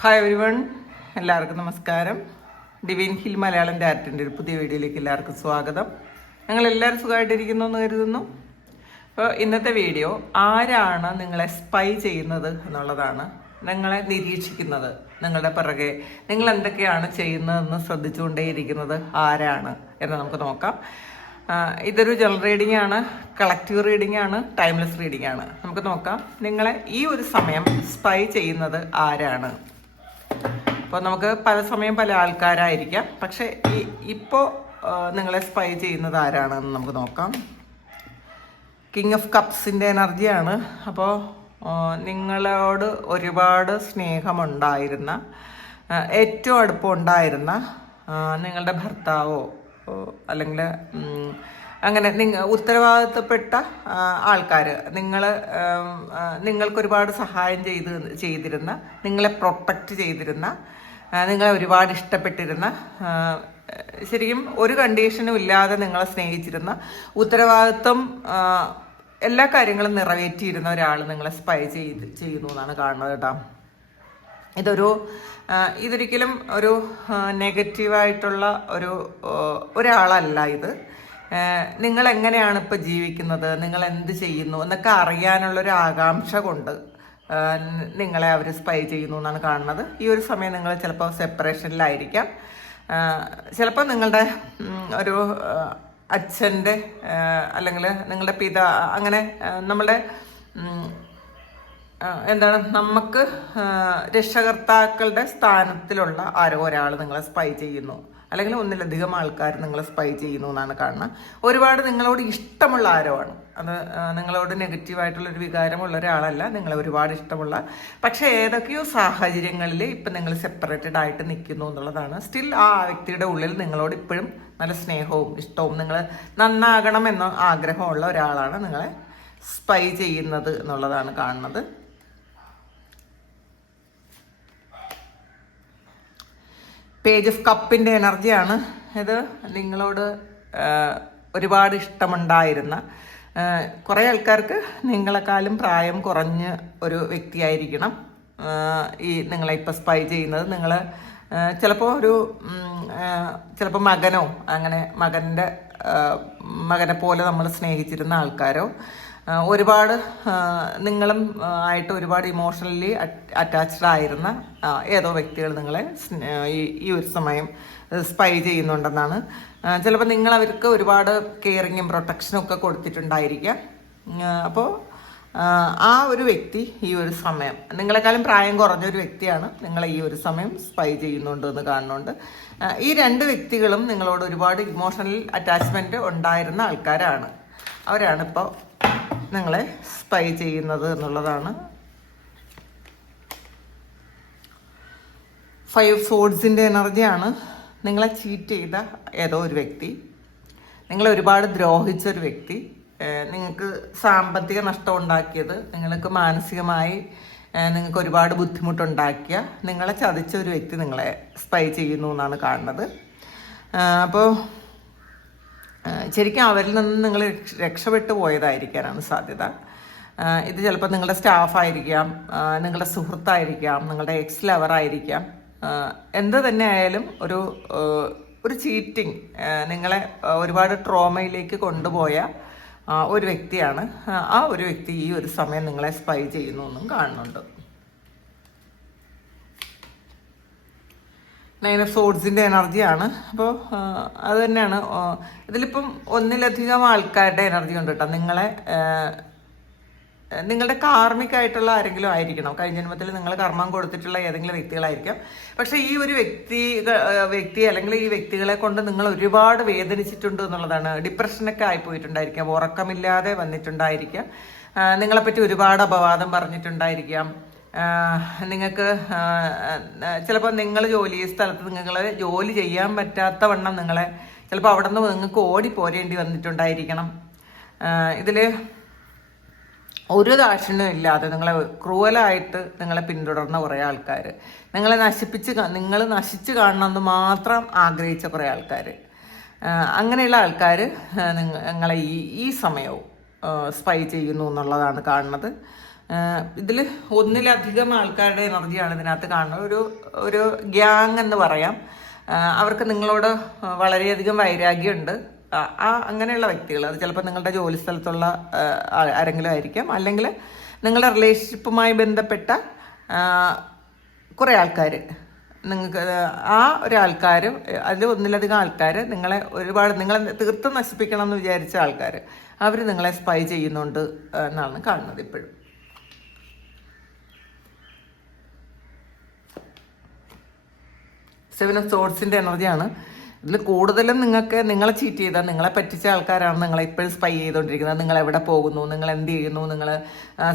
Hi every one, എല്ലാവർക്കും നമസ്കാരം. Divine hill Malayalam ഡയറക്റ്റിൻ്റെ ഒരു പുതിയ വീഡിയോയിലേക്ക് എല്ലാവർക്കും സ്വാഗതം. ഞങ്ങളെല്ലാവരും സുഖമായിട്ടിരിക്കുന്നു എന്ന് കരുതുന്നു. അപ്പോൾ ഇന്നത്തെ വീഡിയോ ആരാണ് നിങ്ങളെ സ്പൈ ചെയ്യുന്നത് എന്നുള്ളതാണ്. നിങ്ങളെ നിരീക്ഷിക്കുന്നത്, നിങ്ങളുടെ പിറകെ നിങ്ങൾ എന്തൊക്കെയാണ് ചെയ്യുന്നതെന്ന് ശ്രദ്ധിച്ചുകൊണ്ടേയിരിക്കുന്നത് ആരാണ് എന്ന് നമുക്ക് നോക്കാം. ഇതൊരു ജനറൽ റീഡിംഗ് ആണ്, കളക്റ്റീവ് റീഡിംഗ് ആണ്, ടൈംലെസ് റീഡിംഗ് ആണ്. നമുക്ക് നോക്കാം നിങ്ങളെ ഈ ഒരു സമയം സ്പൈ ചെയ്യുന്നത് ആരാണ്. അപ്പോൾ നമുക്ക് പല സമയം പല ആൾക്കാരായിരിക്കാം, പക്ഷേ ഇപ്പോൾ നിങ്ങളെ സ്പൈ ചെയ്യുന്നത് ആരാണെന്ന് നമുക്ക് നോക്കാം. കിങ് ഓഫ് കപ്സിൻ്റെ എനർജിയാണ്. അപ്പോൾ നിങ്ങളോട് ഒരുപാട് സ്നേഹമുണ്ടായിരുന്ന, ഏറ്റവും അടുപ്പം ഉണ്ടായിരുന്ന നിങ്ങളുടെ ഭർത്താവോ അല്ലെങ്കിൽ അങ്ങനെ ഉത്തരവാദിത്തപ്പെട്ട ആൾക്കാർ, നിങ്ങൾക്കൊരുപാട് സഹായം ചെയ്തിരുന്ന, നിങ്ങളെ പ്രൊട്ടക്റ്റ് ചെയ്തിരുന്ന, നിങ്ങളെ ഒരുപാട് ഇഷ്ടപ്പെട്ടിരുന്ന, ശരിക്കും ഒരു കണ്ടീഷനും ഇല്ലാതെ നിങ്ങളെ സ്നേഹിച്ചിരുന്ന, ഉത്തരവാദിത്വം എല്ലാ കാര്യങ്ങളും നിറവേറ്റിയിരുന്ന ഒരാൾ നിങ്ങളെ സ്പൈ ചെയ്യുന്നു എന്നാണ് കാണുന്നത് കേട്ടോ. ഇതൊരിക്കലും ഒരു നെഗറ്റീവായിട്ടുള്ള ഒരാളല്ല ഇത്. നിങ്ങൾ എങ്ങനെയാണ് ഇപ്പോൾ ജീവിക്കുന്നത്, നിങ്ങൾ എന്ത് ചെയ്യുന്നു എന്നൊക്കെ അറിയാനുള്ളൊരു ആകാംക്ഷ കൊണ്ട് നിങ്ങളെ അവർ സ്പൈ ചെയ്യുന്നു എന്നാണ് കാണുന്നത്. ഈ ഒരു സമയം നിങ്ങൾ ചിലപ്പോൾ സെപ്പറേഷനിലായിരിക്കാം, ചിലപ്പോൾ നിങ്ങളുടെ ഒരു അച്ഛൻ്റെ അല്ലെങ്കിൽ നിങ്ങളുടെ അങ്ങനെ നമ്മളുടെ നമുക്ക് രക്ഷകർത്താക്കളുടെ സ്ഥാനത്തിലുള്ള ആരോ ഒരാൾ നിങ്ങളെ സ്പൈ ചെയ്യുന്നു, അല്ലെങ്കിൽ ഒന്നിലധികം ആൾക്കാർ നിങ്ങളെ സ്പൈ ചെയ്യുന്നു എന്നാണ് കാണുന്നത്. ഒരുപാട് നിങ്ങളോട് ഇഷ്ടമുള്ള ആരോ ആണ് അത്. നിങ്ങളോട് നെഗറ്റീവായിട്ടുള്ളൊരു വികാരമുള്ള ഒരാളല്ല, നിങ്ങളെ ഒരുപാട് ഇഷ്ടമുള്ള, പക്ഷേ ഏതൊക്കെയോ സാഹചര്യങ്ങളിൽ ഇപ്പം നിങ്ങൾ സെപ്പറേറ്റഡ് ആയിട്ട് നിൽക്കുന്നു എന്നുള്ളതാണ്. സ്റ്റിൽ ആ വ്യക്തിയുടെ ഉള്ളിൽ നിങ്ങളോട് ഇപ്പോഴും നല്ല സ്നേഹവും ഇഷ്ടവും, നിങ്ങൾ നന്നാകണം എന്ന ആഗ്രഹമുള്ള ഒരാളാണ് നിങ്ങളെ സ്പൈ ചെയ്യുന്നത് എന്നുള്ളതാണ് കാണുന്നത്. പേജ് ഓഫ് കപ്പിൻ്റെ എനർജിയാണ് ഇത്. നിങ്ങളോട് ഒരുപാട് ഇഷ്ടമുണ്ടായിരുന്ന, കുറേ ആൾക്കാർക്ക് നിങ്ങളെക്കാളും പ്രായം കുറഞ്ഞ ഒരു വ്യക്തിയായിരിക്കണം ഈ നിങ്ങളെ ഇപ്പോൾ സ്പൈ ചെയ്യുന്നത്. നിങ്ങൾ ചിലപ്പോൾ ചിലപ്പോൾ മകനോ അങ്ങനെ മകനെ പോലെ നമ്മൾ സ്നേഹിച്ചിരുന്ന ആൾക്കാരോ, ഒരുപാട് നിങ്ങളും ആയിട്ട് ഒരുപാട് ഇമോഷണലി അറ്റാച്ച്ഡ് ആയിരുന്ന ഏതോ വ്യക്തികൾ നിങ്ങളെ ഈ ഒരു സമയം സ്പൈ ചെയ്യുന്നുണ്ടെന്നാണ്. ചിലപ്പോൾ നിങ്ങൾ അവർക്ക് ഒരുപാട് കെയറിങ്ങും പ്രൊട്ടക്ഷനും ഒക്കെ കൊടുത്തിട്ടുണ്ടായിരിക്കാം. അപ്പോൾ ആ ഒരു വ്യക്തി ഈ ഒരു സമയം, നിങ്ങളെക്കാളും പ്രായം കുറഞ്ഞൊരു വ്യക്തിയാണ് നിങ്ങളെ ഈ ഒരു സമയം സ്പൈ ചെയ്യുന്നുണ്ട് എന്ന് കാണുന്നുണ്ട്. ഈ രണ്ട് വ്യക്തികളും നിങ്ങളോട് ഒരുപാട് ഇമോഷണൽ അറ്റാച്ച്മെൻറ്റ് ഉണ്ടായിരുന്ന ആൾക്കാരാണ്. അവരാണ് ഇപ്പോൾ നിങ്ങളെ സ്പൈ ചെയ്യുന്നത് എന്നുള്ളതാണ്. 5 സോഡ്സിൻ്റെ എനർജിയാണ്. നിങ്ങളെ ചീറ്റ് ചെയ്ത ഏതോ ഒരു വ്യക്തി, നിങ്ങളെ ഒരുപാട് ദ്രോഹിച്ചൊരു വ്യക്തി, നിങ്ങൾക്ക് സാമ്പത്തിക നഷ്ടം ഉണ്ടാക്കിയത്, നിങ്ങൾക്ക് മാനസികമായി നിങ്ങൾക്ക് ഒരുപാട് ബുദ്ധിമുട്ടുണ്ടാക്കിയ, നിങ്ങളെ ചതിച്ച ഒരു വ്യക്തി നിങ്ങളെ സ്പൈ ചെയ്യുന്നു എന്നാണ് കാണുന്നത്. അപ്പോൾ ശരിക്കും അവരിൽ നിന്ന് നിങ്ങൾ രക്ഷപ്പെട്ടു പോയതായിരിക്കാനാണ് സാധ്യത. ഇത് ചിലപ്പോൾ നിങ്ങളുടെ സ്റ്റാഫായിരിക്കാം, നിങ്ങളുടെ സുഹൃത്തായിരിക്കാം, നിങ്ങളുടെ എക്സ് ലവറായിരിക്കാം. എന്ത് തന്നെ ആയാലും ഒരു ചീറ്റിംഗ്, നിങ്ങളെ ഒരുപാട് ട്രോമയിലേക്ക് കൊണ്ടുപോയ ഒരു വ്യക്തിയാണ്. ആ ഒരു വ്യക്തി ഈ ഒരു സമയം നിങ്ങളെ സ്പൈ ചെയ്യുന്നു എന്നും കാണുന്നുണ്ട്. 9 ഓഫ് സോഡ്സിൻ്റെ എനർജിയാണ്. അപ്പോൾ അത് തന്നെയാണ് ഇതിലിപ്പം ഒന്നിലധികം ആൾക്കാരുടെ എനർജി ഉണ്ട് കേട്ടോ. നിങ്ങളുടെ കാർമികമായിട്ടുള്ള ആരെങ്കിലും ആയിരിക്കണം. കഴിഞ്ഞ ജന്മത്തിൽ നിങ്ങൾ കർമ്മം കൊടുത്തിട്ടുള്ള ഏതെങ്കിലും വ്യക്തികളായിരിക്കാം. പക്ഷേ ഈ ഒരു വ്യക്തി അല്ലെങ്കിൽ ഈ വ്യക്തികളെ കൊണ്ട് നിങ്ങൾ ഒരുപാട് വേദനിച്ചിട്ടുണ്ട് എന്നുള്ളതാണ്. ഡിപ്രഷനൊക്കെ ആയിപ്പോയിട്ടുണ്ടായിരിക്കാം, ഉറക്കമില്ലാതെ വന്നിട്ടുണ്ടായിരിക്കാം, നിങ്ങളെപ്പറ്റി ഒരുപാട് അപവാദം പറഞ്ഞിട്ടുണ്ടായിരിക്കാം. നിങ്ങൾക്ക് ചിലപ്പോൾ നിങ്ങൾ ജോലി സ്ഥലത്ത് നിങ്ങളെ ജോലി ചെയ്യാൻ പറ്റാത്ത വണ്ണം നിങ്ങളെ ചിലപ്പോൾ അവിടെ നിന്ന് നിങ്ങൾക്ക് ഓടിപ്പോരേണ്ടി വന്നിട്ടുണ്ടായിരിക്കണം. ഇതിൽ ഒരു ദാക്ഷിണ്യം ഇല്ലാതെ നിങ്ങളെ ക്രൂവലായിട്ട് നിങ്ങളെ പിന്തുടർന്ന കുറേ ആൾക്കാർ, നിങ്ങൾ നശിച്ച് കാണണമെന്ന് മാത്രം ആഗ്രഹിച്ച കുറേ ആൾക്കാർ, അങ്ങനെയുള്ള ആൾക്കാർ നിങ്ങളെ ഈ സമയവും സ്പൈ ചെയ്യുന്നു എന്നുള്ളതാണ് കാണുന്നത്. ഇതിൽ ഒന്നിലധികം ആൾക്കാരുടെ എനർജിയാണ് ഇതിനകത്ത് കാണുന്നത്. ഒരു ഗ്യാങ് എന്ന് പറയാം. അവർക്ക് നിങ്ങളോട് വളരെയധികം വൈരാഗ്യമുണ്ട്. അങ്ങനെയുള്ള വ്യക്തികൾ, അത് ചിലപ്പോൾ നിങ്ങളുടെ ജോലി സ്ഥലത്തുള്ള ആരെങ്കിലും ആയിരിക്കാം, അല്ലെങ്കിൽ നിങ്ങളുടെ റിലേഷൻഷിപ്പുമായി ബന്ധപ്പെട്ട കുറേ ആൾക്കാർ. നിങ്ങൾക്ക് ആ ഒരാൾക്കാർ, അതിൽ ഒന്നിലധികം ആൾക്കാർ നിങ്ങളെ നിങ്ങളെ തീർത്തും നശിപ്പിക്കണം എന്ന് വിചാരിച്ച ആൾക്കാർ, അവർ നിങ്ങളെ സ്പൈ ചെയ്യുന്നുണ്ട് എന്നാണ് കാണുന്നത് ഇപ്പോഴും. സെവൻ ഓഫ് സോർഡ്സിൻ്റെ എനർജിയാണ്. ഇതിൽ കൂടുതലും നിങ്ങളെ ചീറ്റ് ചെയ്താൽ, നിങ്ങളെ പറ്റിച്ച ആൾക്കാരാണ് നിങ്ങളെ ഇപ്പോഴും സ്പൈ ചെയ്തുകൊണ്ടിരിക്കുന്നത്. നിങ്ങൾ എവിടെ പോകുന്നു, നിങ്ങൾ എന്ത് ചെയ്യുന്നു, നിങ്ങൾ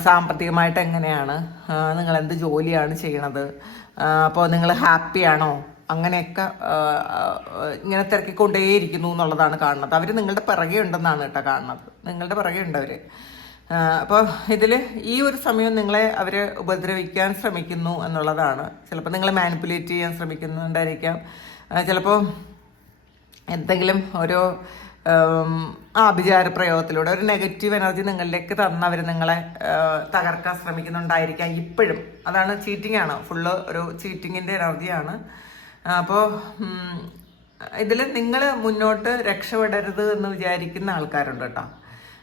സാമ്പത്തികമായിട്ട് എങ്ങനെയാണ്, നിങ്ങൾ എന്ത് ജോലിയാണ് ചെയ്യണത്, അപ്പോൾ നിങ്ങൾ ഹാപ്പിയാണോ, അങ്ങനെയൊക്കെ ഇങ്ങനെ തിരക്കിക്കൊണ്ടേയിരിക്കുന്നു എന്നുള്ളതാണ് കാണുന്നത്. അവർ നിങ്ങളുടെ പിറകെ ഉണ്ടെന്നാണ് കേട്ടോ കാണുന്നത്. നിങ്ങളുടെ പിറകെ ഉണ്ട് അവർ. അപ്പോൾ ഇതിൽ ഈ ഒരു സമയം നിങ്ങളെ അവർ ഉപദ്രവിക്കാൻ ശ്രമിക്കുന്നു എന്നുള്ളതാണ്. ചിലപ്പോൾ നിങ്ങളെ മാനിപ്പുലേറ്റ് ചെയ്യാൻ ശ്രമിക്കുന്നുണ്ടായിരിക്കാം. ചിലപ്പോൾ എന്തെങ്കിലും ഒരു ആഭിചാര പ്രയോഗത്തിലൂടെ ഒരു നെഗറ്റീവ് എനർജി നിങ്ങളിലേക്ക് തന്നവർ നിങ്ങളെ തകർക്കാൻ ശ്രമിക്കുന്നുണ്ടായിരിക്കാം ഇപ്പോഴും. അതാണ്, ചീറ്റിംഗ് ആണ്, ഫുള്ള് ഒരു ചീറ്റിങ്ങിൻ്റെ എനർജിയാണ്. അപ്പോൾ ഇതിൽ നിങ്ങൾ മുന്നോട്ട് രക്ഷപ്പെടരുത് എന്ന് വിചാരിക്കുന്ന ആൾക്കാരുണ്ട് കേട്ടോ.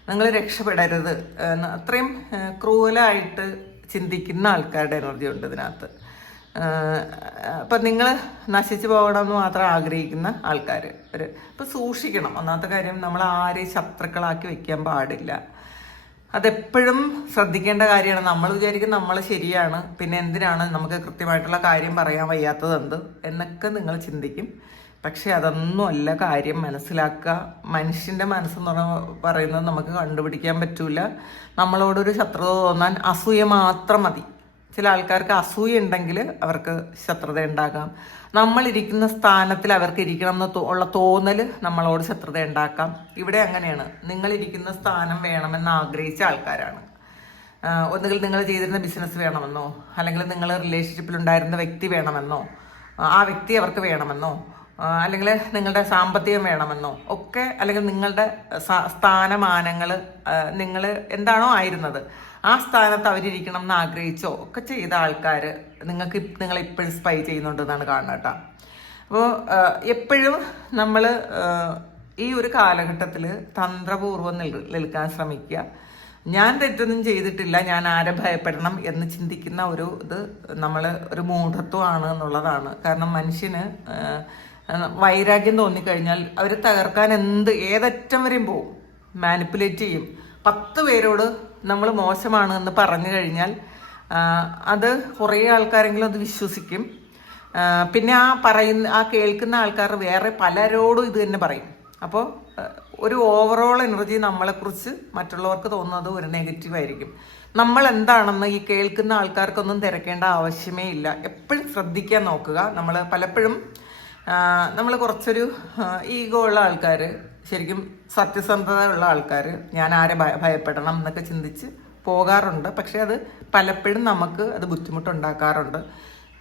നിങ്ങൾ രക്ഷപ്പെടരുത് അത്രയും ക്രൂവലായിട്ട് ചിന്തിക്കുന്ന ആൾക്കാരുടെ എനർജി ഉണ്ട് ഇതിനകത്ത്. അപ്പം നിങ്ങൾ നശിച്ചു പോകണമെന്ന് മാത്രം ആഗ്രഹിക്കുന്ന ആൾക്കാർ ഇപ്പം സൂക്ഷിക്കണം. ഒന്നാമത്തെ കാര്യം, നമ്മൾ ആരെയും ശത്രുക്കളാക്കി വെക്കാൻ പാടില്ല. അതെപ്പോഴും ശ്രദ്ധിക്കേണ്ട കാര്യമാണ്. നമ്മൾ വിചാരിക്കും നമ്മൾ ശരിയാണ്, പിന്നെ എന്തിനാണ് നമുക്ക് കൃത്യമായിട്ടുള്ള കാര്യം പറയാൻ വയ്യാത്തത് എന്ത് എന്നൊക്കെ നിങ്ങൾ ചിന്തിക്കും. പക്ഷെ അതൊന്നുമല്ല കാര്യം. മനസ്സിലാക്കുക, മനുഷ്യൻ്റെ മനസ്സെന്ന് പറയുന്നത് നമുക്ക് കണ്ടുപിടിക്കാൻ പറ്റൂല. നമ്മളോടൊരു ശത്രുത തോന്നാൻ അസൂയ മാത്രം മതി. ചില ആൾക്കാർക്ക് അസൂയ ഉണ്ടെങ്കിൽ അവർക്ക് ശത്രുത ഉണ്ടാകാം. നമ്മളിരിക്കുന്ന സ്ഥാനത്തിൽ അവർക്ക് ഇരിക്കണം എന്ന് ഉള്ള തോന്നൽ നമ്മളോട് ശത്രുത ഉണ്ടാക്കാം. ഇവിടെ അങ്ങനെയാണ്. നിങ്ങളിരിക്കുന്ന സ്ഥാനം വേണമെന്ന് ആഗ്രഹിച്ച ആൾക്കാരാണ്. ഒന്നുകിൽ നിങ്ങൾ ചെയ്തിരുന്ന ബിസിനസ് വേണമെന്നോ, അല്ലെങ്കിൽ നിങ്ങൾ റിലേഷൻഷിപ്പിലുണ്ടായിരുന്ന വ്യക്തി വേണമെന്നോ, ആ വ്യക്തി അവർക്ക് വേണമെന്നോ, അല്ലെങ്കിൽ നിങ്ങളുടെ സാമ്പത്തികം വേണമെന്നോ ഒക്കെ, അല്ലെങ്കിൽ നിങ്ങളുടെ സ്ഥാനമാനങ്ങൾ, നിങ്ങൾ എന്താണോ ആയിരുന്നത് ആ സ്ഥാനത്ത് അവരിരിക്കണം എന്ന് ആഗ്രഹിച്ചോ ഒക്കെ ചെയ്ത ആൾക്കാർ നിങ്ങളെ ഇപ്പോഴും സ്പൈ ചെയ്യുന്നുണ്ടെന്നാണ് കാണുന്നത് കേട്ടോ. അപ്പോൾ എപ്പോഴും നമ്മൾ ഈ ഒരു കാലഘട്ടത്തിൽ തന്ത്രപൂർവ്വം നിൽക്കാൻ ശ്രമിക്കുക. ഞാൻ തെറ്റൊന്നും ചെയ്തിട്ടില്ല, ഞാൻ ആരെ ഭയപ്പെടണം എന്ന് ചിന്തിക്കുന്ന ഇത് നമ്മൾ ഒരു മൂഢത്വമാണ് എന്നുള്ളതാണ്. കാരണം മനുഷ്യന് വൈരാഗ്യം തോന്നിക്കഴിഞ്ഞാൽ അവർ തകർക്കാൻ ഏതറ്റം വരെയും പോവും, മാനിപ്പുലേറ്റ് ചെയ്യും. 10 പേരോട് നമ്മൾ മോശമാണ് എന്ന് പറഞ്ഞു കഴിഞ്ഞാൽ അത് കുറേ ആൾക്കാരെങ്കിലും അത് വിശ്വസിക്കും. പിന്നെ ആ കേൾക്കുന്ന ആൾക്കാർ വേറെ പലരോടും ഇത് തന്നെ പറയും. അപ്പോൾ ഒരു ഓവറോൾ എനർജി നമ്മളെക്കുറിച്ച് മറ്റുള്ളവർക്ക് തോന്നുന്നത് ഒരു നെഗറ്റീവായിരിക്കും. നമ്മൾ എന്താണെന്ന് ഈ കേൾക്കുന്ന ആൾക്കാർക്കൊന്നും തിരക്കേണ്ട ആവശ്യമേ ഇല്ല. എപ്പോഴും ശ്രദ്ധിക്കാൻ നോക്കുക. പലപ്പോഴും നമ്മൾ കുറച്ചൊരു ഈഗോ ഉള്ള ആൾക്കാർ, ശരിക്കും സത്യസന്ധത ഉള്ള ആൾക്കാർ, ഞാൻ ആരെ ഭയപ്പെടണം എന്നൊക്കെ ചിന്തിച്ച് പോകാറുണ്ട്. പക്ഷെ അത് പലപ്പോഴും നമുക്ക് അത് ബുദ്ധിമുട്ടുണ്ടാക്കാറുണ്ട്.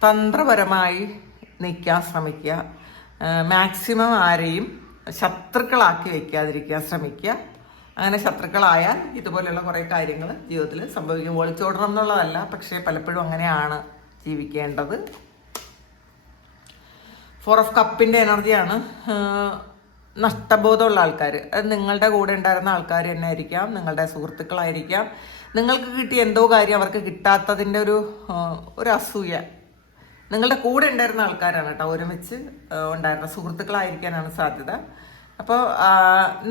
തന്ത്രപരമായി നിൽക്കാൻ ശ്രമിക്കുക. മാക്സിമം ആരെയും ശത്രുക്കളാക്കി വയ്ക്കാതിരിക്കാൻ ശ്രമിക്കുക. അങ്ങനെ ശത്രുക്കളായാൽ ഇതുപോലെയുള്ള കുറേ കാര്യങ്ങൾ ജീവിതത്തിൽ സംഭവിക്കും. ഒളിച്ചോടണം എന്നുള്ളതല്ല, പക്ഷേ പലപ്പോഴും അങ്ങനെയാണ് ജീവിക്കേണ്ടത്. 4 ഓഫ് കപ്പിൻ്റെ എനർജിയാണ്. നഷ്ടബോധമുള്ള ആൾക്കാർ, അത് നിങ്ങളുടെ കൂടെ ഉണ്ടായിരുന്ന ആൾക്കാർ തന്നെ ആയിരിക്കാം, നിങ്ങളുടെ സുഹൃത്തുക്കളായിരിക്കാം. നിങ്ങൾക്ക് കിട്ടിയ എന്തോ കാര്യം അവർക്ക് കിട്ടാത്തതിൻ്റെ ഒരു അസൂയ. നിങ്ങളുടെ കൂടെ ഉണ്ടായിരുന്ന ആൾക്കാരാണ് കേട്ടോ, ഒരുമിച്ച് ഉണ്ടായിരുന്ന സുഹൃത്തുക്കളായിരിക്കാനാണ് സാധ്യത. അപ്പോൾ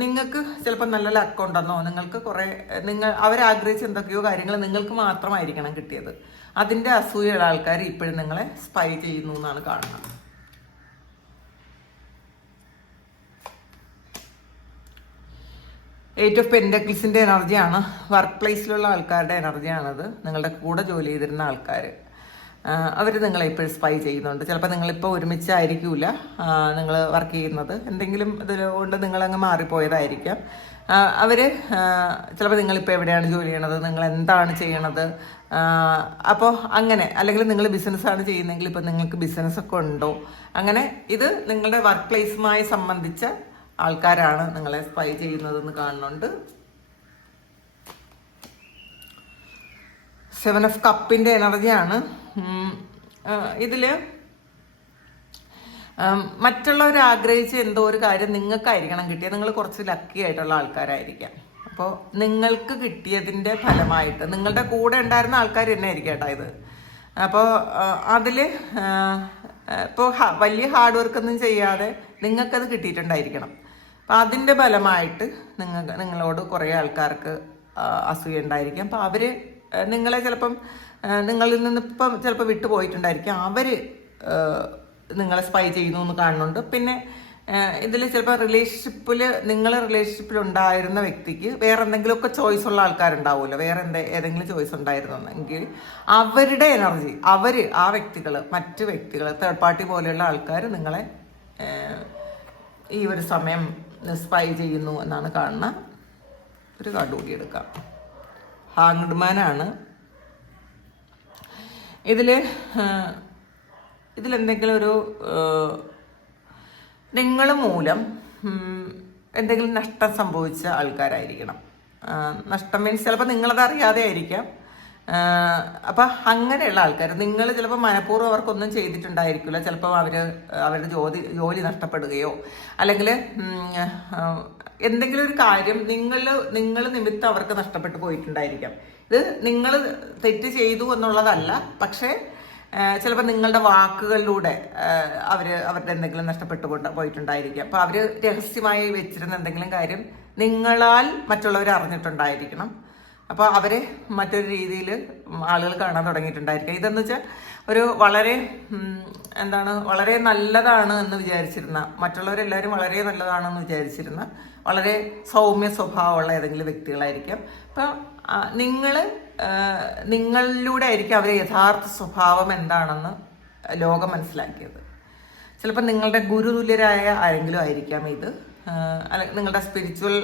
നിങ്ങൾക്ക് ചിലപ്പോൾ നല്ല ലക്ക് ഉണ്ടെന്നോ, നിങ്ങൾക്ക് അവരാഗ്രഹിച്ച എന്തൊക്കെയോ കാര്യങ്ങൾ നിങ്ങൾക്ക് മാത്രമായിരിക്കണം കിട്ടിയത്. അതിൻ്റെ അസൂയുള്ള ആൾക്കാർ ഇപ്പോഴും നിങ്ങളെ സ്പൈ ചെയ്യുന്നു എന്നാണ് കാണുന്നത്. 8 ഓഫ് പെൻറ്റക്കിൾസിൻ്റെ എനർജിയാണ്. വർക്ക് പ്ലേസിലുള്ള ആൾക്കാരുടെ എനർജിയാണത്. നിങ്ങളുടെ കൂടെ ജോലി ചെയ്തിരുന്ന ആൾക്കാർ, അവർ നിങ്ങളെ ഇപ്പോഴും സ്പൈ ചെയ്യുന്നുണ്ട്. ചിലപ്പോൾ നിങ്ങളിപ്പോൾ ഒരുമിച്ചായിരിക്കില്ല നിങ്ങൾ വർക്ക് ചെയ്യുന്നത്, എന്തെങ്കിലും ഇതുകൊണ്ട് നിങ്ങളങ്ങ് മാറിപ്പോയതായിരിക്കാം. അവർ ചിലപ്പോൾ നിങ്ങളിപ്പോൾ എവിടെയാണ് ജോലി ചെയ്യണത്, നിങ്ങൾ എന്താണ് ചെയ്യണത്, അപ്പോൾ അങ്ങനെ, അല്ലെങ്കിൽ നിങ്ങൾ ബിസിനസ്സാണ് ചെയ്യുന്നതെങ്കിൽ ഇപ്പോൾ നിങ്ങൾക്ക് ബിസിനസ്സൊക്കെ ഉണ്ടോ, അങ്ങനെ ഇത് നിങ്ങളുടെ വർക്ക് പ്ലേസുമായി സംബന്ധിച്ച ആൾക്കാരാണ് നിങ്ങളെ സ്പൈ ചെയ്യുന്നതെന്ന് കാണുന്നുണ്ട്. 7 ഓഫ് കപ്പിൻ്റെ എനർജിയാണ്. ഇതിൽ മറ്റുള്ളവർ ആഗ്രഹിച്ച എന്തോ ഒരു കാര്യം നിങ്ങൾക്കായിരിക്കണം കിട്ടിയത്. നിങ്ങൾ കുറച്ച് ലക്കി ആയിട്ടുള്ള ആൾക്കാരായിരിക്കാം. അപ്പോൾ നിങ്ങൾക്ക് കിട്ടിയതിൻ്റെ ഫലമായിട്ട് നിങ്ങളുടെ കൂടെ ഉണ്ടായിരുന്ന ആൾക്കാർ തന്നെ ആയിരിക്കും കേട്ടോ ഇത്. അപ്പോൾ അതിൽ ഇപ്പോൾ വലിയ ഹാർഡ് വർക്കൊന്നും ചെയ്യാതെ നിങ്ങൾക്കത് കിട്ടിയിട്ടുണ്ടായിരിക്കണം. അപ്പം അതിൻ്റെ ഫലമായിട്ട് നിങ്ങളോട് കുറേ ആൾക്കാർക്ക് അസൂയ ഉണ്ടായിരിക്കാം. അപ്പം അവർ നിങ്ങളെ ചിലപ്പം നിങ്ങളിൽ നിന്ന് ഇപ്പം ചിലപ്പോൾ വിട്ടു പോയിട്ടുണ്ടായിരിക്കും. അവർ നിങ്ങളെ സ്പൈ ചെയ്യുന്നു എന്ന് കാണുന്നുണ്ട്. പിന്നെ ഇതിൽ ചിലപ്പോൾ റിലേഷൻഷിപ്പിൽ ഉണ്ടായിരുന്ന വ്യക്തിക്ക് വേറെ എന്തെങ്കിലുമൊക്കെ ചോയ്സ് ഉള്ള ആൾക്കാരുണ്ടാവുമല്ലോ, വേറെ ഏതെങ്കിലും ചോയ്സ് ഉണ്ടായിരുന്നെങ്കിൽ അവരുടെ എനർജി, ആ വ്യക്തികൾ, മറ്റു വ്യക്തികൾ, തേർഡ് പാർട്ടി പോലെയുള്ള ആൾക്കാർ നിങ്ങളെ ഈ ഒരു സമയം സ്പൈ ചെയ്യുന്നു എന്നാണ് കാണുന്ന. ഒരു കാർഡ് കൂടി എടുക്കാം. ഹാങ്ഡ് ആണ്. ഇതിലെന്തെങ്കിലും ഒരു നിങ്ങൾ മൂലം എന്തെങ്കിലും നഷ്ടം സംഭവിച്ച ആൾക്കാരായിരിക്കണം. നഷ്ടം മീൻസ് ചിലപ്പോൾ നിങ്ങളത് അറിയാതെ ആയിരിക്കാം. അപ്പം അങ്ങനെയുള്ള ആൾക്കാർ, നിങ്ങൾ ചിലപ്പോൾ മനഃപൂർവ്വം അവർക്കൊന്നും ചെയ്തിട്ടുണ്ടായിരിക്കില്ല. ചിലപ്പോൾ അവരുടെ ജോലി നഷ്ടപ്പെടുകയോ അല്ലെങ്കിൽ എന്തെങ്കിലും ഒരു കാര്യം നിങ്ങൾ നിമിത്തം അവർക്ക് നഷ്ടപ്പെട്ടു പോയിട്ടുണ്ടായിരിക്കാം. ഇത് നിങ്ങൾ തെറ്റ് ചെയ്തു എന്നുള്ളതല്ല, പക്ഷേ ചിലപ്പോൾ നിങ്ങളുടെ വാക്കുകളിലൂടെ അവരുടെ എന്തെങ്കിലും നഷ്ടപ്പെട്ടു പോയിട്ടുണ്ടായിരിക്കാം. അപ്പോൾ അവർ രഹസ്യമായി വെച്ചിരുന്ന എന്തെങ്കിലും കാര്യം നിങ്ങളാൽ മറ്റുള്ളവർ അറിഞ്ഞിട്ടുണ്ടായിരിക്കണം. അപ്പോൾ അവരെ മറ്റൊരു രീതിയിൽ ആളുകൾ കാണാൻ തുടങ്ങിയിട്ടുണ്ടായിരിക്കും. ഇതെന്ന് വെച്ചാൽ ഒരു വളരെ വളരെ നല്ലതാണ് എന്ന് വിചാരിച്ചിരുന്ന, മറ്റുള്ളവരെല്ലാവരും വളരെ നല്ലതാണെന്ന് വിചാരിച്ചിരുന്ന വളരെ സൗമ്യ സ്വഭാവമുള്ള ഏതെങ്കിലും വ്യക്തികളായിരിക്കാം. അപ്പം നിങ്ങളിലൂടെ ആയിരിക്കും അവരെ യഥാർത്ഥ സ്വഭാവം എന്താണെന്ന് ലോകം മനസ്സിലാക്കിയത്. ചിലപ്പോൾ നിങ്ങളുടെ ഗുരുതുല്യരായ ആരെങ്കിലും ആയിരിക്കാം ഇത്, നിങ്ങളുടെ സ്പിരിച്വൽ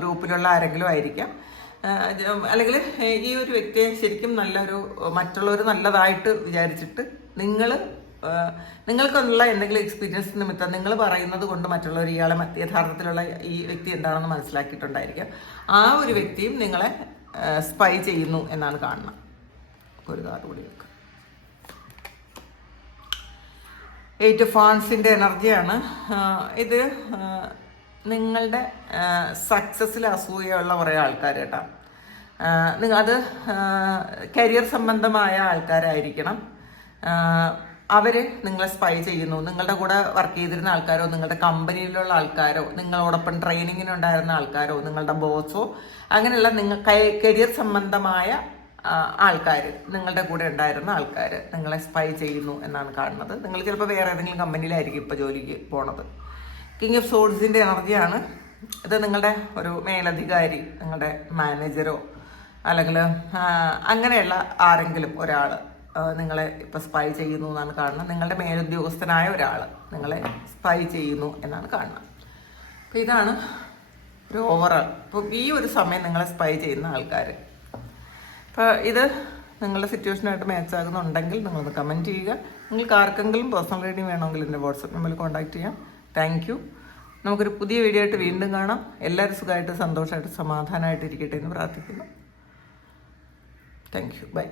ഗ്രൂപ്പിലുള്ള ആരെങ്കിലും ആയിരിക്കാം. അല്ലെങ്കിൽ ഈ ഒരു വ്യക്തിയെ ശരിക്കും മറ്റുള്ളവർ നല്ലതായിട്ട് വിചാരിച്ചിട്ട് നിങ്ങൾക്കുള്ള എന്തെങ്കിലും എക്സ്പീരിയൻസ് നിമിത്തം നിങ്ങൾ പറയുന്നത് കൊണ്ട് മറ്റുള്ളവർ ഇയാളെ യഥാർത്ഥത്തിലുള്ള ഈ വ്യക്തി എന്താണെന്ന് മനസ്സിലാക്കിയിട്ടുണ്ടായിരിക്കാം. ആ ഒരു വ്യക്തിയും നിങ്ങളെ സ്പൈ ചെയ്യുന്നു എന്നാണ് കാണുന്നത്. ഒരു കാർഡ് കൂടി വെക്കുക. 8 ഓഫ് വാൻഡ്സിൻ്റെ എനർജിയാണ് ഇത്. നിങ്ങളുടെ സക്സസ്സിൽ അസൂയുള്ള കുറേ ആൾക്കാർ കേട്ടോ. അത് കരിയർ സംബന്ധമായ ആൾക്കാരായിരിക്കണം. അവർ നിങ്ങളെ സ്പൈ ചെയ്യുന്നു. നിങ്ങളുടെ കൂടെ വർക്ക് ചെയ്തിരുന്ന ആൾക്കാരോ, നിങ്ങളുടെ കമ്പനിയിലുള്ള ആൾക്കാരോ, നിങ്ങളോടൊപ്പം ട്രെയിനിങ്ങിനുണ്ടായിരുന്ന ആൾക്കാരോ, നിങ്ങളുടെ ബോസോ, അങ്ങനെയുള്ള കരിയർ സംബന്ധമായ ആൾക്കാർ, നിങ്ങളുടെ കൂടെ ഉണ്ടായിരുന്ന ആൾക്കാർ നിങ്ങളെ സ്പൈ ചെയ്യുന്നു എന്നാണ് കാണുന്നത്. നിങ്ങൾ ചിലപ്പോൾ വേറെ ഏതെങ്കിലും കമ്പനിയിലായിരിക്കും ഇപ്പോൾ ജോലിക്ക് പോണത്. കിങ് ഓഫ് സോഡ്സിൻ്റെ എനർജിയാണ് ഇത്. നിങ്ങളുടെ ഒരു മേലധികാരി, നിങ്ങളുടെ മാനേജറോ അല്ലെങ്കിൽ അങ്ങനെയുള്ള ആരെങ്കിലും ഒരാൾ നിങ്ങളെ ഇപ്പോൾ സ്പൈ ചെയ്യുന്നു എന്നാണ് കാണുന്നത്. നിങ്ങളുടെ മേലുദ്യോഗസ്ഥനായ ഒരാൾ നിങ്ങളെ സ്പൈ ചെയ്യുന്നു എന്നാണ് കാണുന്നത്. അപ്പോൾ ഇതാണ് ഒരു ഓവറോൾ. ഇപ്പോൾ ഈ ഒരു സമയം നിങ്ങളെ സ്പൈ ചെയ്യുന്ന ആൾക്കാർ. അപ്പോൾ ഇത് നിങ്ങളുടെ സിറ്റുവേഷനായിട്ട് മാച്ച് ആകുന്നുണ്ടെങ്കിൽ നിങ്ങളൊന്ന് കമൻറ്റ് ചെയ്യുക. നിങ്ങൾക്ക് ആർക്കെങ്കിലും പേഴ്സണൽ റീഡിങ് വേണമെങ്കിൽ എൻ്റെ വാട്സപ്പ് നമ്പറിൽ കോൺടാക്റ്റ് ചെയ്യാം. Thank you. നമുക്കൊരു പുതിയ വീഡിയോ ആയിട്ട് വീണ്ടും കാണാം. എല്ലാവരും സുഖമായിട്ട് സന്തോഷമായിട്ട് സമാധാനമായിട്ട് ഇരിക്കട്ടെ എന്ന് പ്രാർത്ഥിക്കുന്നു. Thank you. ബൈ.